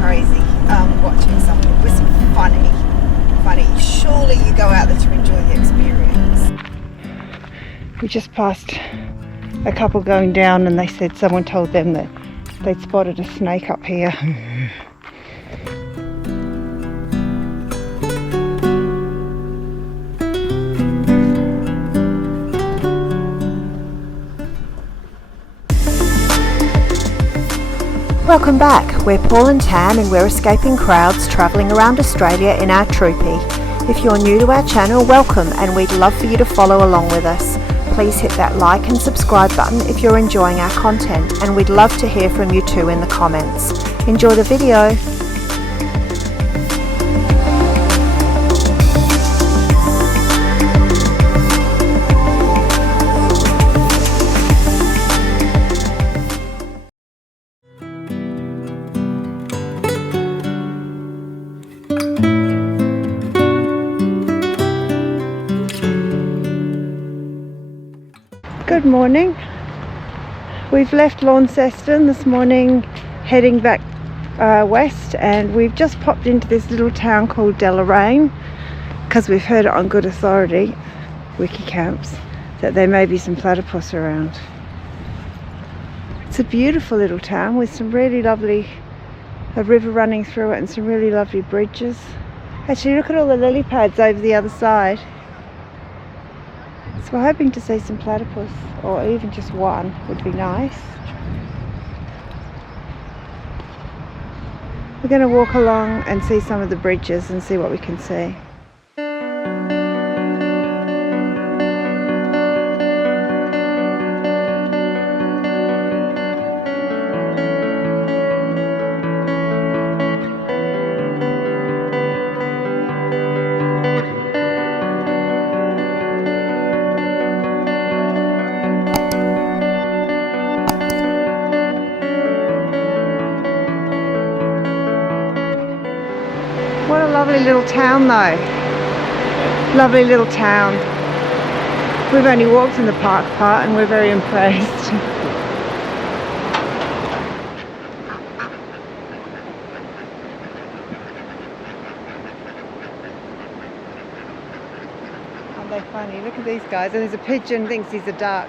crazy watching something. It was funny. Surely you go out there to enjoy the experience. We just passed a couple going down and they said someone told them that they'd spotted a snake up here. Welcome back. We're Paul and Tam and we're escaping crowds travelling around Australia in our Troopy. If you're new to our channel, welcome, and we'd love for you to follow along with us. Please hit that like and subscribe button if you're enjoying our content, and we'd love to hear from you too in the comments. Enjoy the video. Good morning. We've left Launceston this morning heading back west, and we've just popped into this little town called Deloraine because we've heard it on good authority, Wikicamps, that there may be some platypus around. It's a beautiful little town with some really lovely, a river running through it and some really lovely bridges. Actually, look at all the lily pads over the other side. So we're hoping to see some platypus, or even just one would be nice. We're going to walk along and see some of the bridges and see what we can see. What a lovely little town though. Lovely little town. We've only walked in the park part and we're very impressed. Aren't they funny? Look at these guys. And there's a pigeon thinks he's a duck.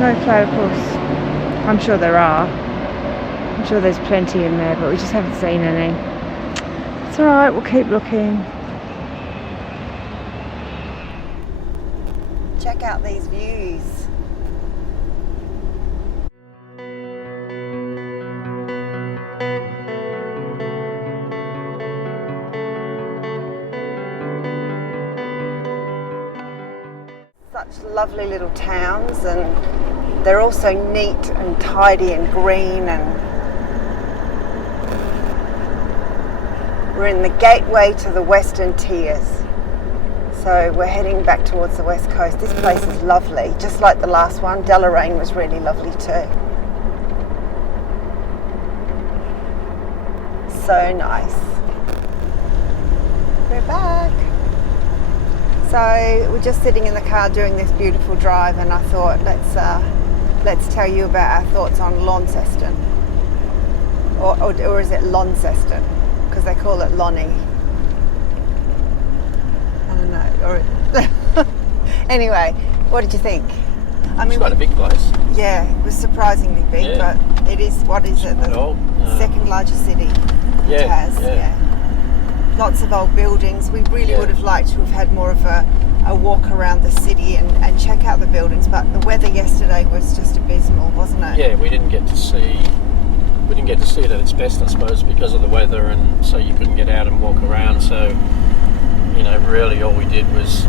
No platypus. I'm sure there are. I'm sure there's plenty in there, but we just haven't seen any. It's alright, we'll keep looking. Check out these views. Such lovely little towns, and they're also neat and tidy and green, and we're in the gateway to the Western Tiers, so we're heading back towards the west coast. This place is lovely, just like the last one. Deloraine was really lovely too. So nice. We're back. So we're just sitting in the car doing this beautiful drive, and I thought let's tell you about our thoughts on Launceston, or is it Launceston? Because they call it Lonnie. I don't know. Anyway, what did you think? I mean, it's quite a big place. Yeah, it was surprisingly big, but it is. What is it? The second largest city it has. Yeah. Lots of old buildings. We really would have liked to have had more of a walk around the city and check out the buildings, but the weather yesterday was just abysmal, wasn't it? Yeah, we didn't get to see it at its best, I suppose, because of the weather, and so you couldn't get out and walk around. So, you know, really all we did was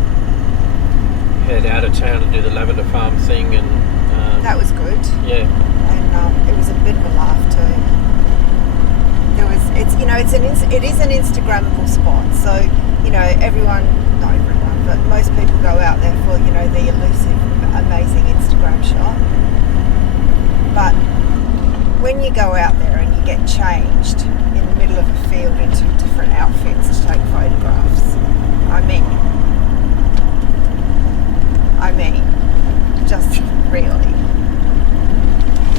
head out of town and do the lavender farm thing, and that was good. Yeah, and it was a bit of a laugh too. It is an Instagrammable spot, so you know not everyone, but most people go out there for, you know, the elusive, amazing Instagram shot. But when you go out there and you get changed in the middle of a field into different outfits to take photographs, I mean, just really,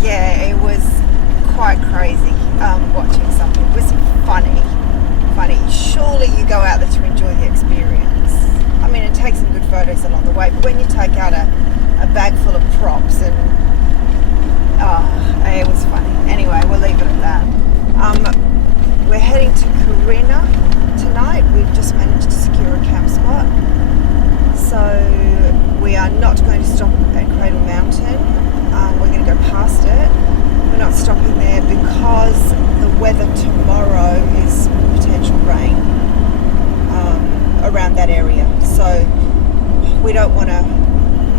yeah, it was quite crazy watching something. It was funny. Surely you go out there to enjoy the experience. I mean, and take some good photos along the way, but when you take out a bag full of props and it was funny. Anyway, we'll leave it at that. We're heading to Corinna tonight. We've just managed to secure a camp spot, so we are not going to stop at Cradle Mountain. We're going to go past it. We're not stopping there because the weather tomorrow is potential rain around that area. So we don't want to,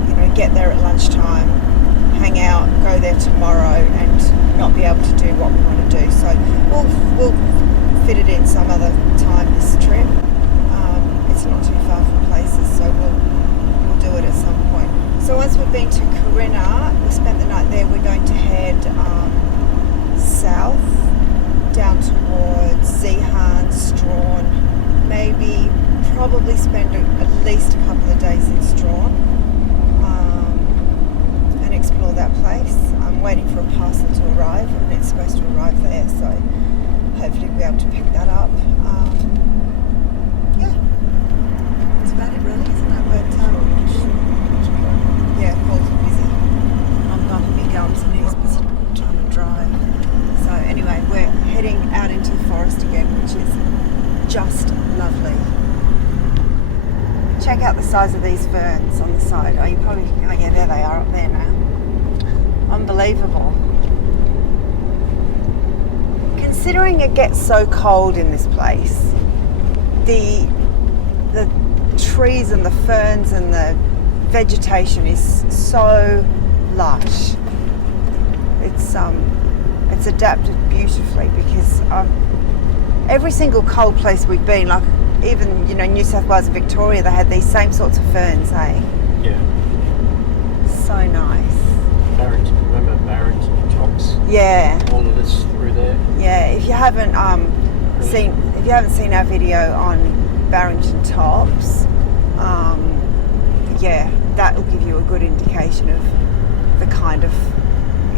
you know, get there at lunchtime, hang out, go there tomorrow and not be able to do what we want to do. So we'll fit it in some other time this trip. It's not too far from places, so we'll do it at some point. So once we've been to Corinna, we spent the night there. We're going to head south down towards Zeehan, Strawn, probably spend at least a couple of days in Strawn and explore that place. I'm waiting for a parcel to arrive and it's supposed to arrive there, so hopefully we'll be able to pick that up. Yeah, that's about it really, isn't it? But yeah, Paul's busy. I'm not going to be going to these busy time of drive. So anyway, we're heading out into the forest again, which is just lovely. Check out the size of these ferns on the side. Oh, yeah, there they are up there now. Unbelievable. Considering it gets so cold in this place, the trees and the ferns and the vegetation is so lush. It's adapted beautifully because every single cold place we've been, like even, you know, New South Wales and Victoria, they had these same sorts of ferns, hey? Yeah. So nice. Barrington, remember Barrington tops? Yeah. All of this through there. Yeah, if you haven't seen our video on Barrington tops, yeah, that will give you a good indication of the kind of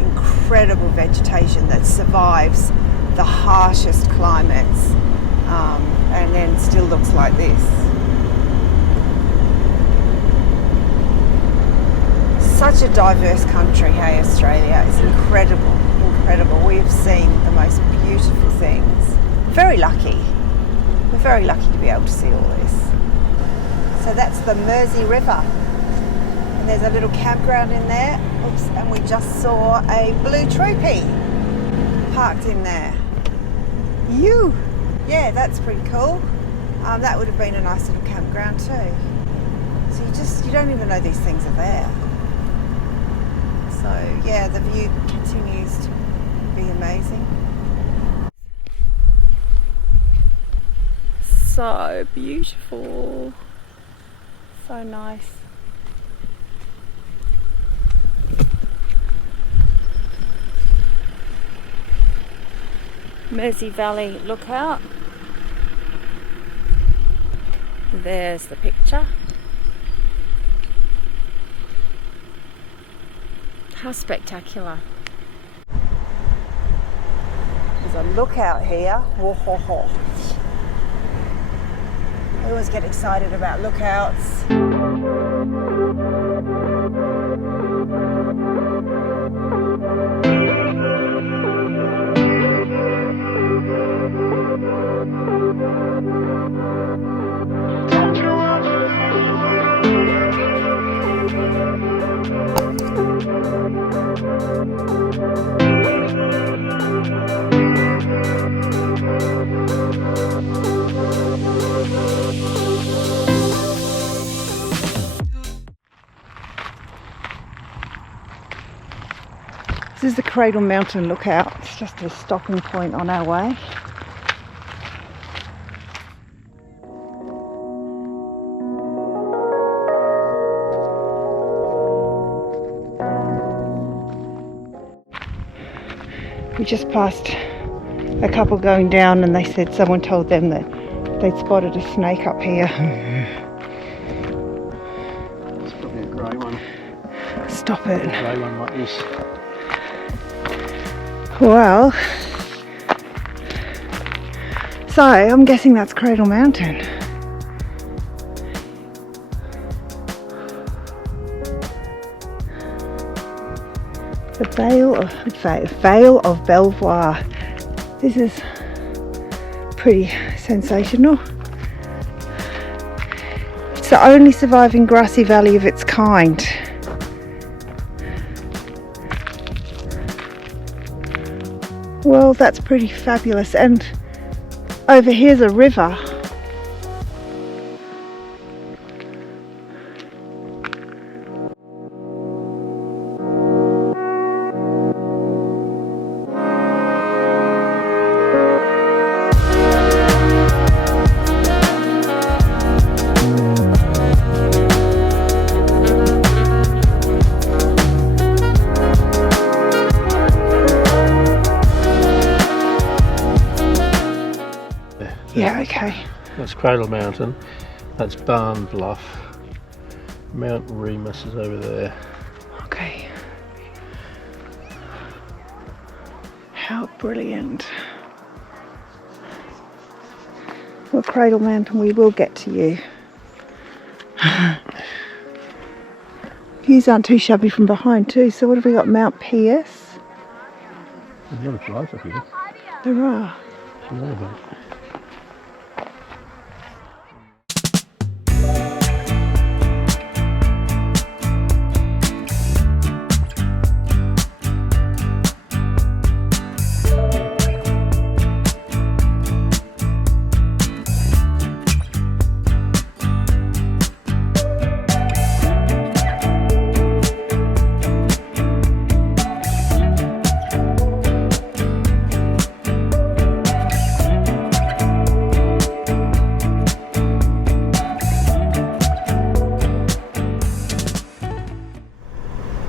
incredible vegetation that survives the harshest climates, and then still looks like this. Such a diverse country, hey, Australia. It's incredible. We have seen the most beautiful things. Very lucky. We're very lucky to be able to see all this. So that's the Mersey River. And there's a little campground in there. Oops, and we just saw a blue Troopy parked in there. Yeah, that's pretty cool. That would have been a nice little campground too. So you don't even know these things are there. So yeah, the view continues to be amazing. So beautiful. So nice. Mersey Valley Lookout. There's the picture. How spectacular. There's a lookout here. Whoa, ho, ho. I always get excited about lookouts. This is the Cradle Mountain lookout. It's just a stopping point on our way. just passed a couple going down and they said someone told them that they'd spotted a snake up here. It's probably a grey one. Stop it. A grey one like this. Well, so I'm guessing that's Cradle Mountain. The Vale of Belvoir. This is pretty sensational. It's the only surviving grassy valley of its kind. Well, that's pretty fabulous. And over here's a river. Yeah, okay. That's Cradle Mountain. That's Barn Bluff. Mount Remus is over there. Okay. How brilliant. Well, Cradle Mountain, we will get to you. Views aren't too shabby from behind too. So what have we got? Mount PS? There's a lot of flies up here. There are. There's a lot of them.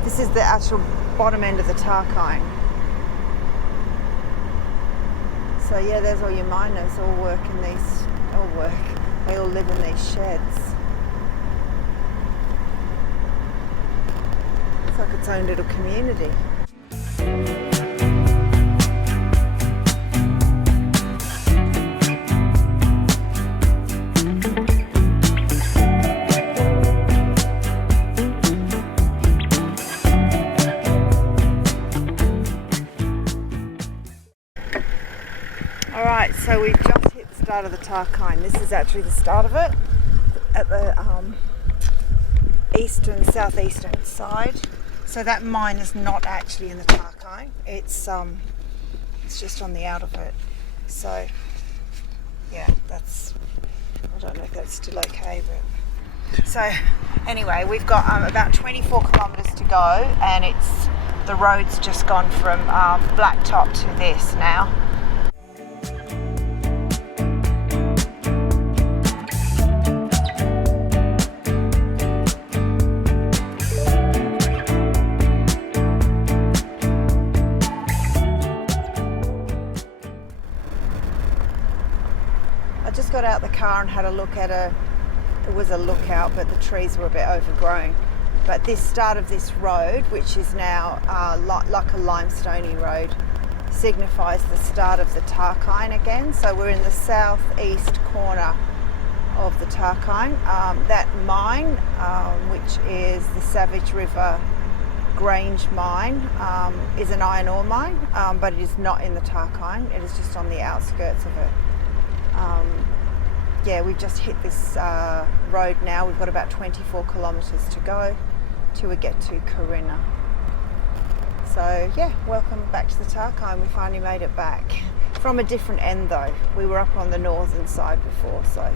This is the actual bottom end of the Tarkine. So yeah, there's all your miners all work in these, they all live in these sheds. It's like its own little community. Alright, so we've just hit the start of the Tarkine. This is actually the start of it at the southeastern side. So that mine is not actually in the Tarkine. It's just on the out of it. So yeah, that's, I don't know if that's still okay, but so anyway, we've got about 24 kilometres to go, and the road's just gone from blacktop to this now. Just got out the car and had a look at it was a lookout, but the trees were a bit overgrown. But this start of this road, which is now like a limestoney road, signifies the start of the Tarkine again. So we're in the southeast corner of the Tarkine. That mine, which is the Savage River Grange mine, is an iron ore mine, but it is not in the Tarkine. It is just on the outskirts of it. Yeah, we've just hit this road now. We've got about 24 kilometres to go till we get to Corinna. So yeah, welcome back to the Tarkine. We finally made it back. From a different end though. We were up on the northern side before, so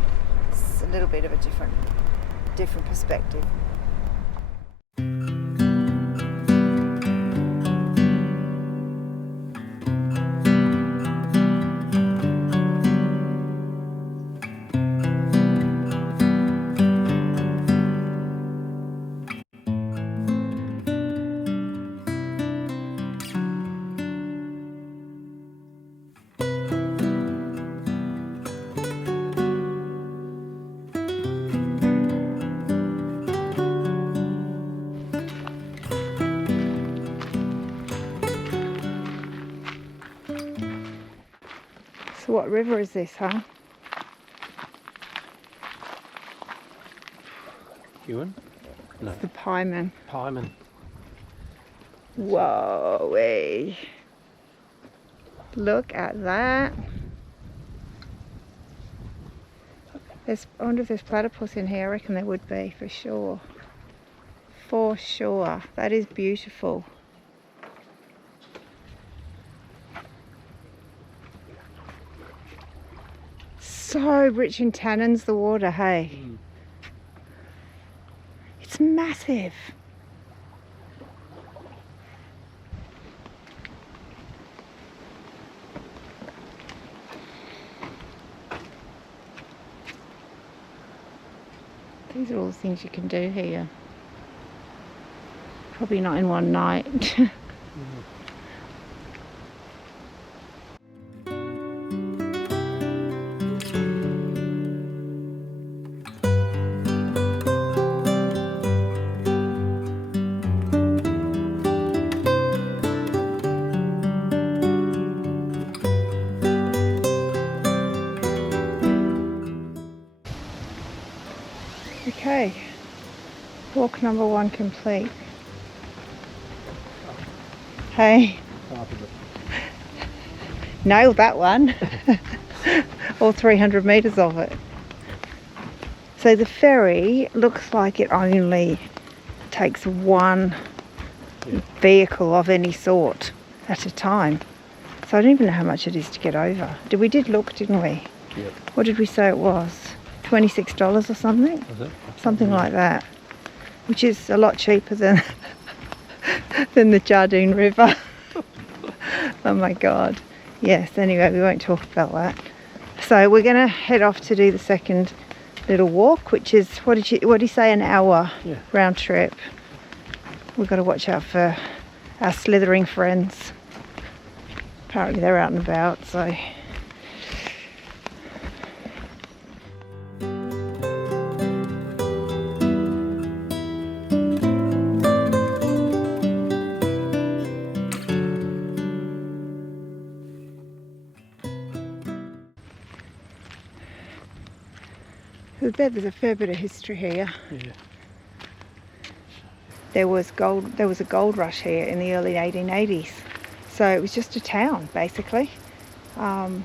it's a little bit of a different perspective. So what river is this, huh? Pieman? No. It's the Pieman. Pieman. Whoa, look at that. I wonder if there's platypus in here. I reckon there would be, for sure. For sure. That is beautiful. So rich in tannins, the water, hey? Mm. It's massive. These are all the things you can do here. Probably not in one night. Okay, walk number 1 complete. Hey, nailed that one. All 300 metres of it. So the ferry looks like it only takes one vehicle of any sort at a time. So I don't even know how much it is to get over. We did look, didn't we? Yep. What did we say it was? $26 or something? Was it? Something like that. Which is a lot cheaper than than the Jardine River. Oh my god. Yes, anyway, we won't talk about that. So we're gonna head off to do the second little walk, which is, what did you say, an hour round trip. We've got to watch out for our slithering friends. Apparently they're out and about, so there's a fair bit of history here. Yeah. There was a gold rush here in the early 1880s. So it was just a town, basically. Because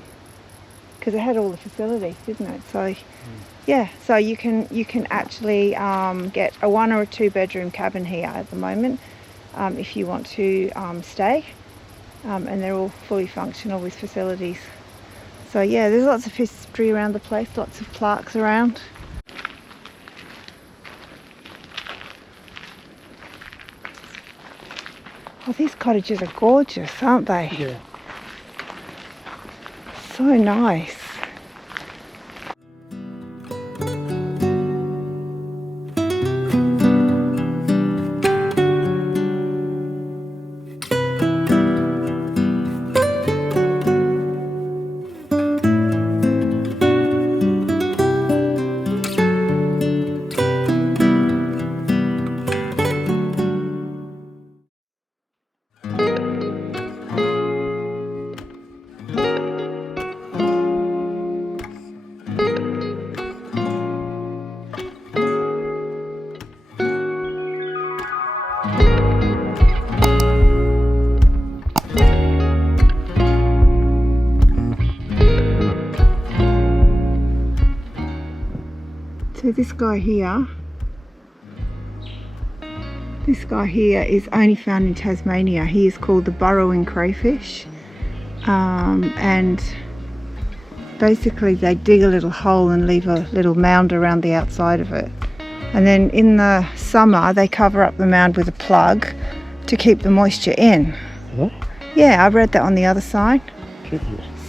it had all the facilities, didn't it? So yeah, so you can actually get a 1 or a 2 bedroom cabin here at the moment, if you want to stay. And they're all fully functional with facilities. So yeah, there's lots of history around the place, lots of plaques around. Oh, these cottages are gorgeous, aren't they? Yeah. So nice. So this guy here is only found in Tasmania. He is called the burrowing crayfish, and basically they dig a little hole and leave a little mound around the outside of it, and then in the summer they cover up the mound with a plug to keep the moisture in. What? Yeah, I read that on the other side.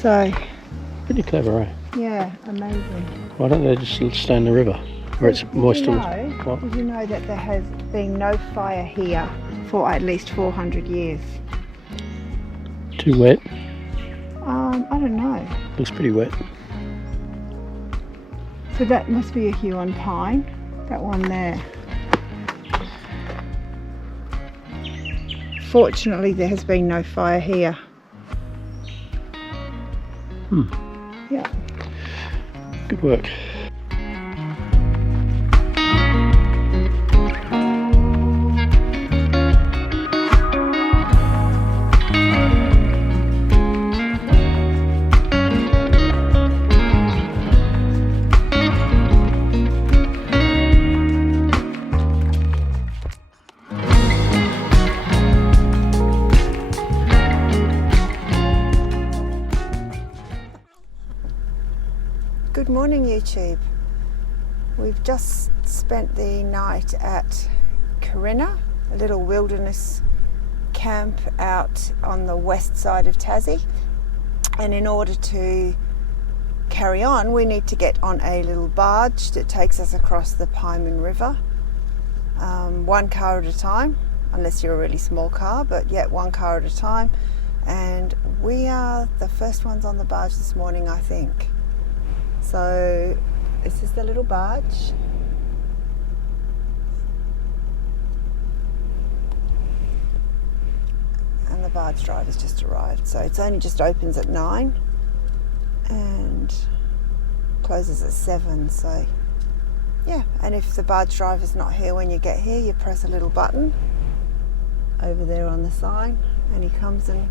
So Pretty clever, eh? yeah, amazing. Why don't they just stay in the river where it's moist? Did you know that there has been no fire here for at least 400 years? Too wet? I don't know. Looks pretty wet. So that must be a Huon pine, that one there. Fortunately, there has been no fire here. Yeah. Good work. Good morning, YouTube. We've just spent the night at Corinna, a little wilderness camp out on the west side of Tassie. And in order to carry on, we need to get on a little barge that takes us across the Pieman River, one car at a time, unless you're a really small car, but yet one car at a time. And we are the first ones on the barge this morning, I think. So this is the little barge. And the barge driver's just arrived. So it's only just opens at 9 and closes at 7. So yeah, and if the barge driver's not here when you get here, you press a little button over there on the sign and he comes and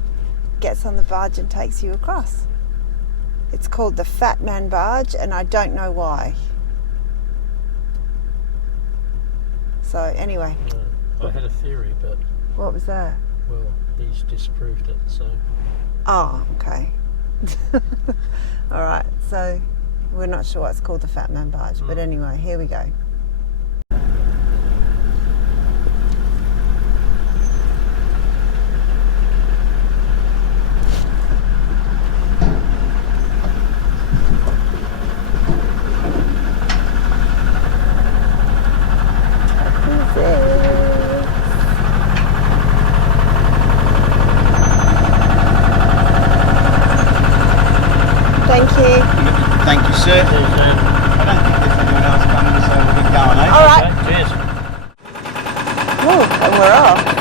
gets on the barge and takes you across. It's called the Fat Man Barge, and I don't know why. So anyway. I had a theory, but... What was that? Well, he's disproved it, so... Oh, okay. Alright, so we're not sure why it's called the Fat Man Barge, but anyway, here we go. Thank you, sir. I don't think there's anyone else coming, so we'll get going, eh? All right. Okay, cheers. Oh, and we're off.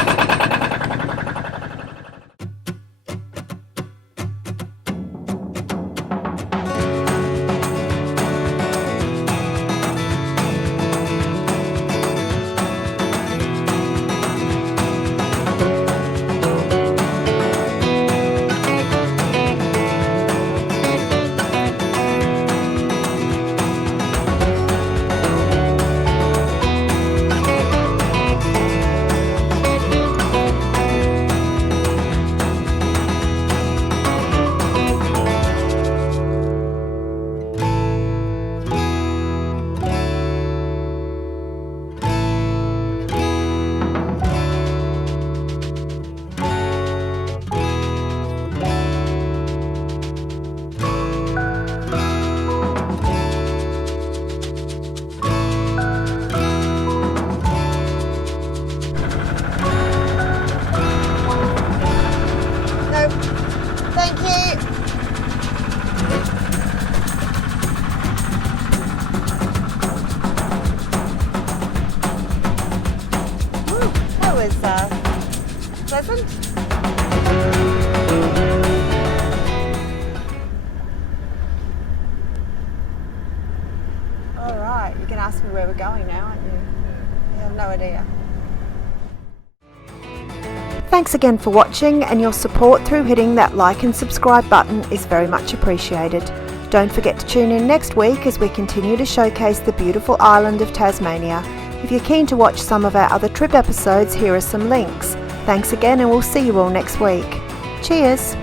Pleasant. All right, you can ask me where we're going now, aren't you? You have no idea. Thanks again for watching, and your support through hitting that like and subscribe button is very much appreciated. Don't forget to tune in next week as we continue to showcase the beautiful island of Tasmania. If you're keen to watch some of our other trip episodes, here are some links. Thanks again, and we'll see you all next week. Cheers!